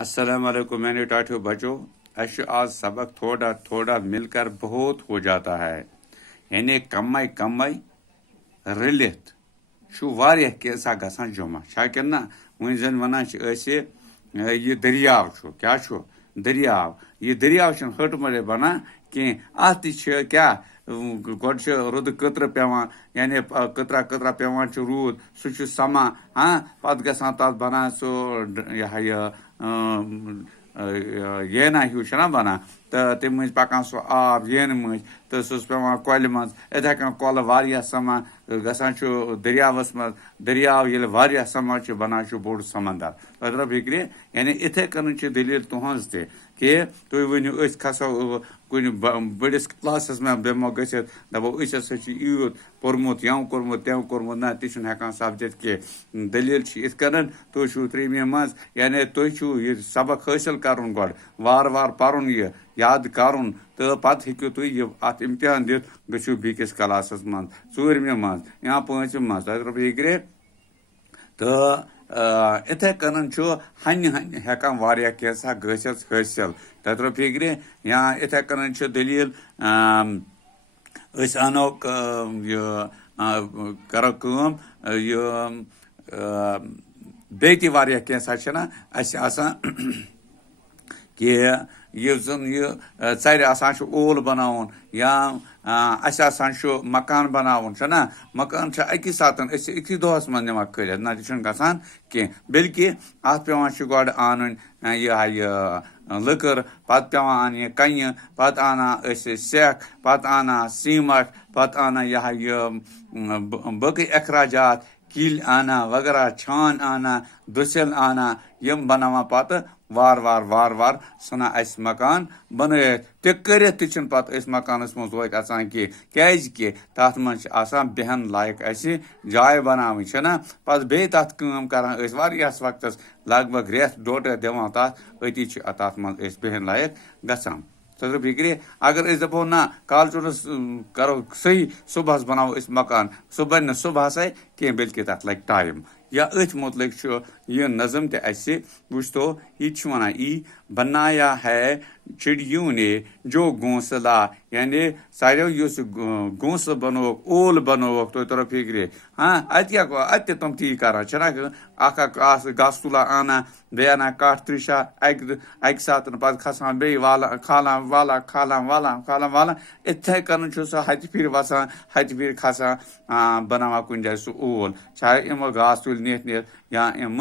अस्सलाम वालेकुम मैंने टाठियो बचो अश आज सबक थोड़ा थोड़ा मिलकर बहुत हो जाता है यानी कमाई कमाई रलित शु वारिया कैसा गसान जमा शाकिर ना वहीं जन वना ये दरियाव छो क्या छो दरियाव ये दरियाव छन हट मरे बना कि आती छ क्या गोड रुद कतर पेवान यानी कतरा कतरा पेवान छ रूद सु समा हाँ पत गसान तत बना सो यह येना हिू बना तो तम मज पकान सो आब येन मज तो सह पेवान कल मज इथे कन कल वारिया समा गसान दरियावस मज दरियाव ये वारिया समा बना बोड़ समंदर तदर फिक्र यानी इथे कन दलील तुहज ते कि तुम वनो खसो कुन बड़िस क्लासस में बेमो गसित दपो हसा यूत पोर्मुत यौ कोर्मुत त्यो कोर्मुत ना तह हेकान सपदित कि दलील इत कन तुम छो त्रेमी मज यानी तुम यह सबक हासिल करन गो वार वार पर्न यह याद करन तो पत हेकु तुम अत इम्तिहान दित गो बीकिस क्लासस मज चूरमे मज या पांचम मज तदर फिक्र तो इथे कन हन हन हेकान वारिया कैसा गसित हासिल तदर फिक्र या इथे कन दलील अनो करो कम बे वारिया कैसा कि यह जन यह चर आसान ओल बनावन या आसान मकान बनावन ना मकान अकि सात अक्स दोहस मन निवान कल ना गसान कह बल्कि अत पेवान गोड आन यह लकर पत पेवान आन कन पत आना सेख पत आना सीमट पत आना यह बकि अखराजात किल आना वगैरह छान आना दुसल आना यम बनावा पत वार वार वार वार सना अस मकान बन कर पत मकानस मज वोत अचान कि तथ मज बेहन लायक अस जाय बनावी ना पत बे तथ करान वारियास वक्तस लगभग रेत डोड दिवान तथ अति तथ मज बेहन लायक गसान तदर फिक्र अगर दपो ना काल चोनस करो सही सुबह बनाओ मकान सह बन सुबह कह बल्कि तथ लग टाइम या अथ मुतलिक यह नज़म वो तो यह वन ई बनाया है चिड़ियों ने जो घोंसला यानी सारो घोंसल बनोक ओल बनोक तो तरह फिक्र हाँ अत तुम ती करान गस तुला आना बे आना कठ त्रिशा अक सात पे खसान बे वाला खालान वाला खालान वाला खालान वाला इथे कन सह हथ फिर वसान हथ फिर खसान बनावा कुन जाए सह ओल चाहे इम घास तुल नित नित या इम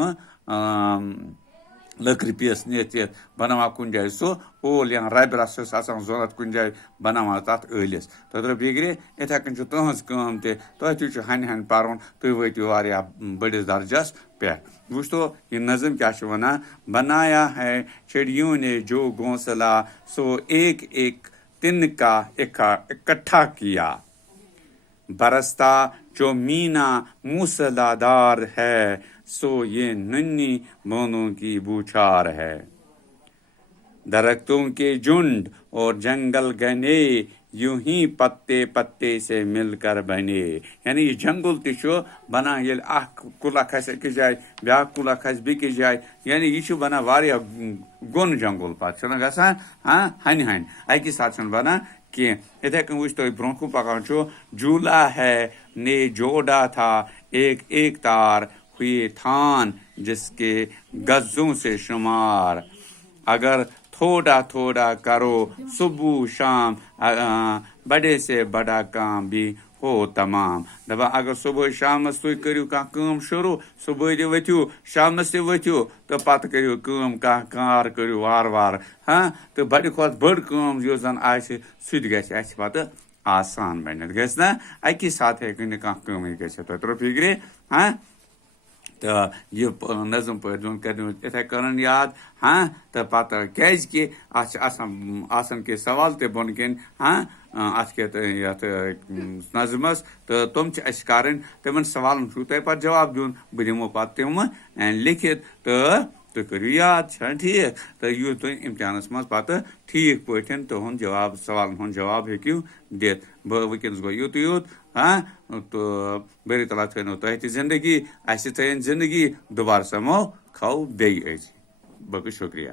लकड़ पीस नित नित बनावा कुन जाए सह ओल या रब रस जरूरत कुन जाए बनावा तथ ٲلِس तदर फिक्र इथे कन तुहज कम तुह हन हन पर्न तुम वोतिव वारिया बड़िस दर्जस पे वो तो यह नज़म क्या वना बनाया है चिड़ियों ने जो घोंसला सो एक एक तिनका इकट्ठा किया बरसता जो मीना मूसलाधार है सो ये नन्ही बूंदों की बूछार है दरख्तों के झुंड और जंगल घने यूं ही पत्ते पत्ते से मिलकर बने यानी यह जंगल तह बना ये कुला खस अकिस जाए ब्या कुला खस बेकिस जाए यानी यह बना वारिया गोन जंगल पत गसान हाँ हन हन अकिस साथ बना कह इथे कन वो तुम ब्रोह पकान झूला है ने जोड़ा था एक एक तार हुए थान जिसके गजों से शुमार अगर थोड़ा थोड़ा करो सुबह शाम बड़े से बड़ा काम भी हो तमाम दपा अगर सुबह शाम तुम करू कम शुरू सुबह वथु शाम वथु तो पत करू कम कार करू वार वार हाँ तो बड़ खुद बड़ कम जो जन सह पत आसान बनित गना अकि साथ हे कम गो फिक्र हाँ तो यह नज़म पढ़ कर इथे कर याद हाँ तो पत आसान के सवाल ते बन कन हाँ अत नज़मस तो तुम कर तमन सवाल तुम पे जवाब दिन बह दिमो पे तम लिखित तो तुम करू याद ठीक तो यू तुम इम्तिहानस मज पे ठीक पे तुम जवाब सवाल हूँ जवाब हेकू दित वनकस गो यूत यूत हाँ तो बरी तला थो तुम जिंदगी अस थन जिंदगी दोबारा समो खाओ बे باقٕے شُکریہ.